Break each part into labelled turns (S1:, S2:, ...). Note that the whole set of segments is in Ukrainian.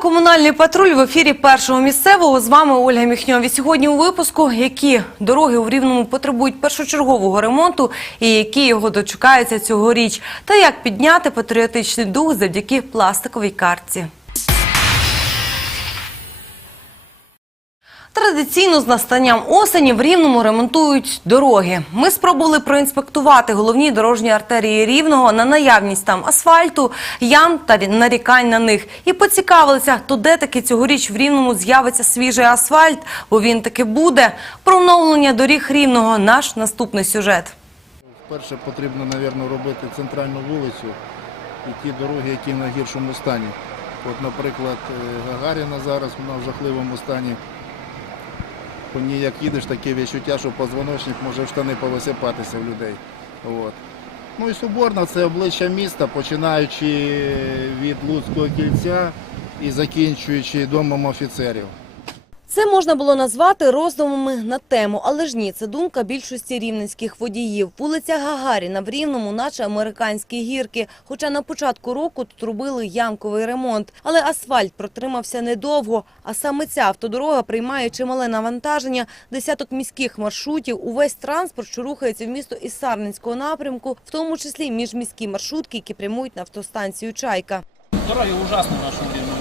S1: комунальний патруль в ефірі першого місцевого. З вами Ольга Міхньові. Сьогодні у випуску, які дороги у Рівному потребують першочергового ремонту і які його дочекаються цьогоріч, та як підняти патріотичний дух завдяки пластиковій картці. Традиційно з настанням осені в Рівному ремонтують дороги. Ми спробували проінспектувати головні дорожні артерії Рівного на наявність там асфальту, ям та нарікань на них. І поцікавилися, то де таки цьогоріч в Рівному з'явиться свіжий асфальт, бо він таки буде. Про оновлення доріг Рівного – наш наступний сюжет.
S2: Вперше потрібно, мабуть, робити центральну вулицю і ті дороги, які на гіршому стані. От, наприклад, е, Гагаріна зараз вона в жахливому стані. По як їдеш, таке відчуття, що позвоночник може в штани повисипатися в людей. От. Ну і Соборна це обличчя міста, починаючи від Луцького кільця і закінчуючи домом офіцерів.
S1: Це можна було назвати роздумами на тему, але ж ні, це думка більшості рівненських водіїв. Вулиця Гагаріна в Рівному, наче американські гірки. Хоча на початку року тут робили ямковий ремонт. Але асфальт протримався недовго. А саме ця автодорога приймає чимале навантаження, десяток міських маршрутів, увесь транспорт, що рухається в місто із Сарненського напрямку, в тому числі міжміські маршрутки, які прямують на автостанцію Чайка.
S3: Дороги ужасні в нашому рівному.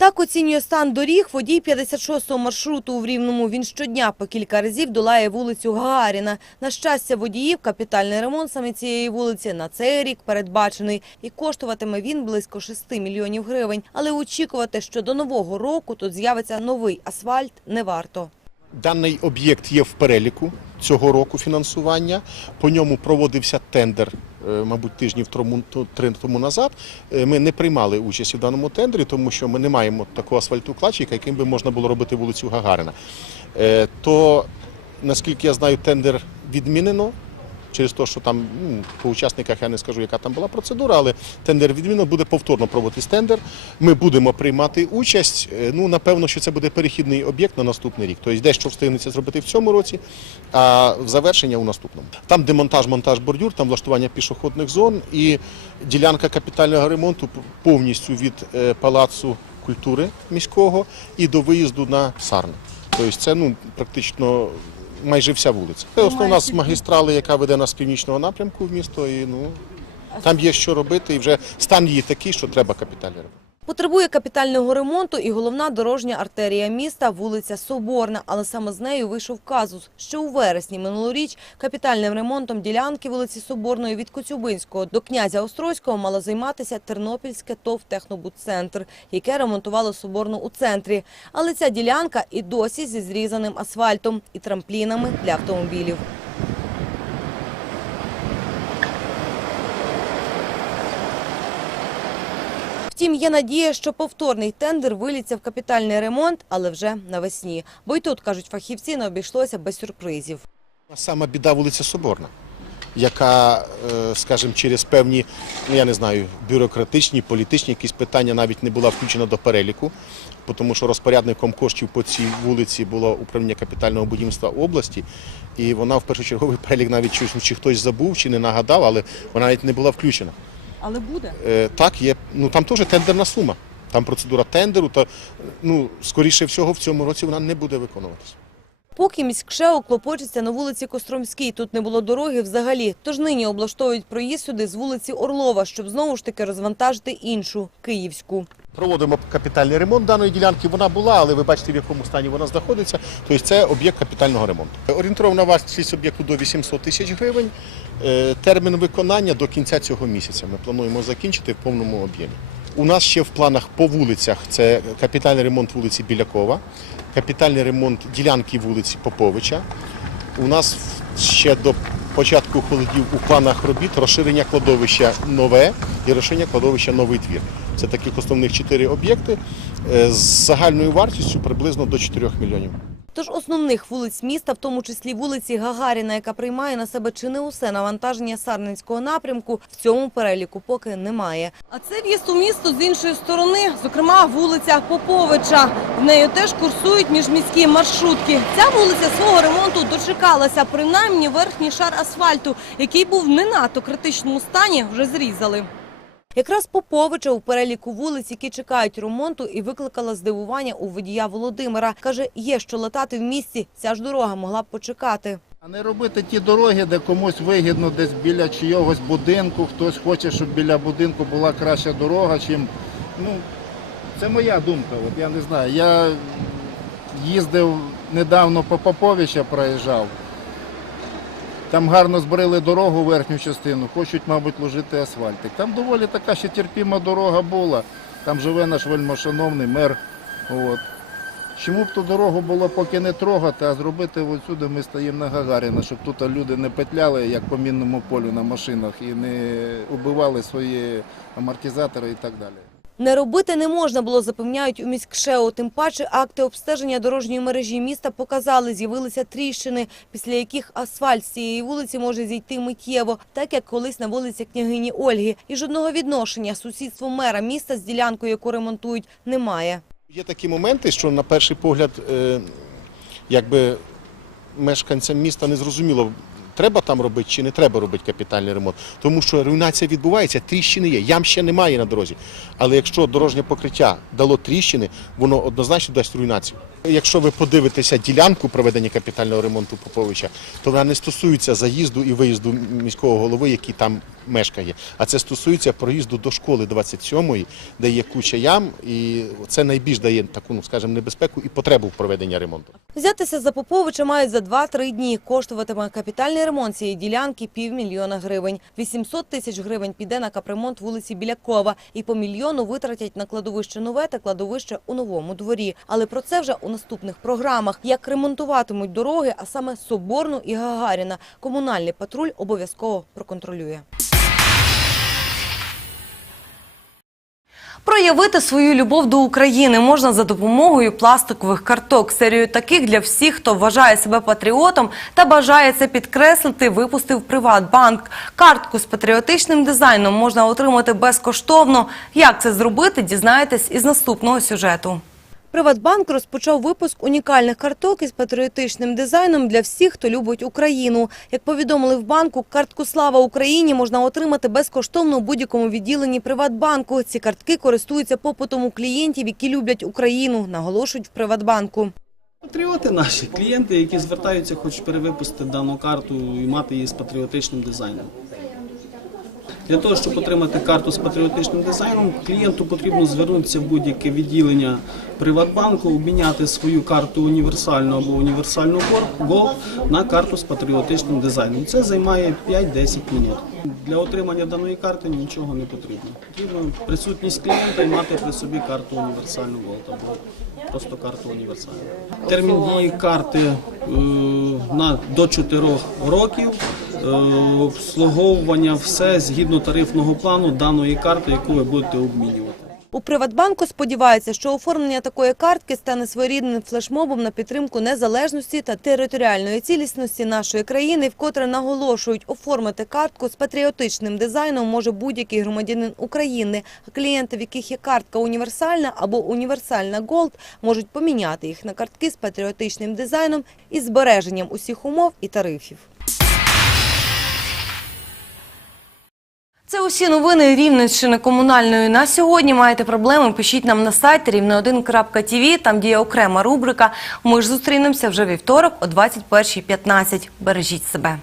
S1: Так оцінює стан доріг водій 56-го маршруту у Рівному. Він щодня по кілька разів долає вулицю Гагаріна. На щастя водіїв, капітальний ремонт саме цієї вулиці на цей рік передбачений. І коштуватиме він близько 6 мільйонів гривень. Але очікувати, що до нового року тут з'явиться новий асфальт, не варто.
S4: Даний об'єкт є в переліку цього року фінансування. По ньому проводився тендер, мабуть, тижнів три тому назад. Е, Ми не приймали участь у даному тендері, тому що ми не маємо такого асфальтоукладчика, яким би можна було робити вулицю Гагарина. Е, То, наскільки я знаю, тендер відмінено. Через те, що там ну, по учасниках я не скажу, яка там була процедура, але тендер відмінено, буде повторно проводитись тендер. Ми будемо приймати участь. Е, Ну, напевно, що це буде перехідний об'єкт на наступний рік. Тобто дещо встигнеться зробити в цьому році, а завершення у наступному. Там демонтаж, монтаж бордюр, там влаштування пішохідних зон і ділянка капітального ремонту повністю від е, палацу культури міського і до виїзду на Сарни. Тобто це ну, практично майже вся вулиця. Це основна з магістрали, яка веде нас з північного напрямку в місто. І ну там є що робити, і вже стан її такий, що треба капіталі ремонт.
S1: Потребує капітального ремонту і головна дорожня артерія міста – вулиця Соборна. Але саме з нею вийшов казус. Ще у вересні минулоріч капітальним ремонтом ділянки вулиці Соборної від Коцюбинського до князя Острозького мало займатися Тернопільське ТОВ «Технобудцентр», яке ремонтувало Соборну у центрі. Але ця ділянка і досі зі зрізаним асфальтом і трамплінами для автомобілів. Втім, є надія, що повторний тендер виліться в капітальний ремонт, але вже навесні. Бо й тут, кажуть фахівці, не обійшлося без сюрпризів.
S4: Сама біда вулиця Соборна, яка, е, скажімо, через певні, ну я не знаю, бюрократичні, політичні якісь питання навіть не була включена до переліку, тому що розпорядником коштів по цій вулиці було управління капітального будівництва області, і вона в першочерговий перелік навіть чи, чи хтось забув, чи не нагадав, але вона навіть не була включена.
S1: Але буде.
S4: Е, Так, є. Ну там теж тендерна сума. Там процедура тендеру, то ну, скоріше всього в цьому році вона не буде виконуватися.
S1: Поки міськшео клопочеться на вулиці Костромській, тут не було дороги взагалі. Тож нині облаштовують проїзд сюди з вулиці Орлова, щоб знову ж таки розвантажити іншу, Київську.
S4: Проводимо капітальний ремонт даної ділянки. Вона була, але ви бачите, в якому стані вона знаходиться. Тобто це об'єкт капітального ремонту. Орієнтовна вартість об'єкту до 800 тисяч гривень. Е, Термін виконання до кінця цього місяця. Ми плануємо закінчити в повному об'ємі. У нас ще в планах по вулицях це капітальний ремонт вулиці Білякова, капітальний ремонт ділянки вулиці Поповича. У нас ще до початку холодів у планах робіт розширення кладовища нове і розширення кладовища новий двір. Це таких основних чотири об'єкти е, з загальною вартістю приблизно до 4 мільйонів.
S1: Тож основних вулиць міста, в тому числі вулиці Гагаріна, яка приймає на себе чи не усе навантаження Сарненського напрямку, в цьому переліку поки немає. А це в'їзд у місто з іншої сторони, зокрема вулиця Поповича. В нею теж курсують міжміські маршрутки. Ця вулиця свого ремонту дочекалася, принаймні верхній шар асфальту, який був не надто критичному стані, вже зрізали. Якраз Поповича у переліку вулиць, які чекають ремонту, і викликала здивування у водія Володимира. Каже, є що латати в місті. Ця ж дорога могла б почекати.
S2: А не робити ті дороги, де комусь вигідно десь біля чийогось будинку, хтось хоче, щоб біля будинку була краща дорога, чим. Ну, це моя думка. От я не знаю. Я їздив недавно по Поповича, проїжджав. Там гарно збрили дорогу верхню частину, хочуть, мабуть, ложити асфальтик. Там доволі така ще терпіма дорога була. Там живе наш вельмошановний мер. От. Чому б ту дорогу було поки не трогати, а зробити отсюди ми стоїмо на Гагаріна, щоб тут люди не петляли, як по мінному полю на машинах, і не убивали свої амортизатори і так далі.
S1: Не робити не можна було, запевняють у міськшео. Тим паче акти обстеження дорожньої мережі міста показали, з'явилися тріщини, після яких асфальт з цієї вулиці може зійти миттєво, так як колись на вулиці княгині Ольги. І жодного відношення сусідство мера міста з ділянкою, яку ремонтують, немає.
S4: Є такі моменти, що на перший погляд, е, якби мешканцям міста не зрозуміло, треба там робити чи не треба робити капітальний ремонт. Тому що руйнація відбувається, тріщини є, ям ще немає на дорозі. Але якщо дорожнє покриття дало тріщини, воно однозначно дасть руйнацію. Якщо ви подивитеся ділянку проведення капітального ремонту Поповича, то вона не стосується заїзду і виїзду міського голови, який там мешкає. А це стосується проїзду до школи 27-ї, де є куча ям, і це найбільш дає таку, ну скажімо, небезпеку і потребу в проведенні ремонту.
S1: Взятися за Поповича мають за 2-3 дні. Коштуватиме капітальний ремонт цієї ділянки півмільйона гривень. 800 тисяч гривень піде на капремонт вулиці Білякова. І по мільйону витратять на кладовище нове та кладовище у новому дворі. Але про це вже у наступних програмах. Як ремонтуватимуть дороги, а саме Соборну і Гагаріна. Комунальний патруль обов'язково проконтролює. Проявити свою любов до України можна за допомогою пластикових карток. Серію таких для всіх, хто вважає себе патріотом та бажає це підкреслити, випустив Приватбанк. Картку з патріотичним дизайном можна отримати безкоштовно. Як це зробити, дізнаєтесь із наступного сюжету. Приватбанк розпочав випуск унікальних карток із патріотичним дизайном для всіх, хто любить Україну. Як повідомили в банку, картку Слава Україні можна отримати безкоштовно у будь-якому відділенні Приватбанку. Ці картки користуються попитом у клієнтів, які люблять Україну, наголошують в Приватбанку.
S5: Патріоти наші, клієнти, які звертаються, хочуть перевипустити дану карту і мати її з патріотичним дизайном. Для того, щоб отримати карту з патріотичним дизайном, клієнту потрібно звернутися в будь-яке відділення Приватбанку, обміняти свою карту універсальну або універсальну Gold на карту з патріотичним дизайном. Це займає 5-10 минут. Для отримання даної карти нічого не потрібно. Потрібно присутність клієнта і мати при собі карту універсальну Gold або просто карту універсальну. Термін дії карти е, на до 4 років. Е, обслуговування все згідно тарифного плану даної карти, яку ви будете обмінювати.
S1: У Приватбанку сподіваються, що оформлення такої картки стане своєрідним флешмобом на підтримку незалежності та територіальної цілісності нашої країни, вкотре наголошують, оформити картку з патріотичним дизайном може будь-який громадянин України. А клієнти, в яких є картка універсальна або універсальна Голд, можуть поміняти їх на картки з патріотичним дизайном із збереженням усіх умов і тарифів. Це усі новини Рівненщини комунальної на сьогодні. Маєте проблеми? Пишіть нам на сайт рівне1.тв, Там діє окрема рубрика. Ми ж зустрінемося вже вівторок о 21.15. Бережіть себе.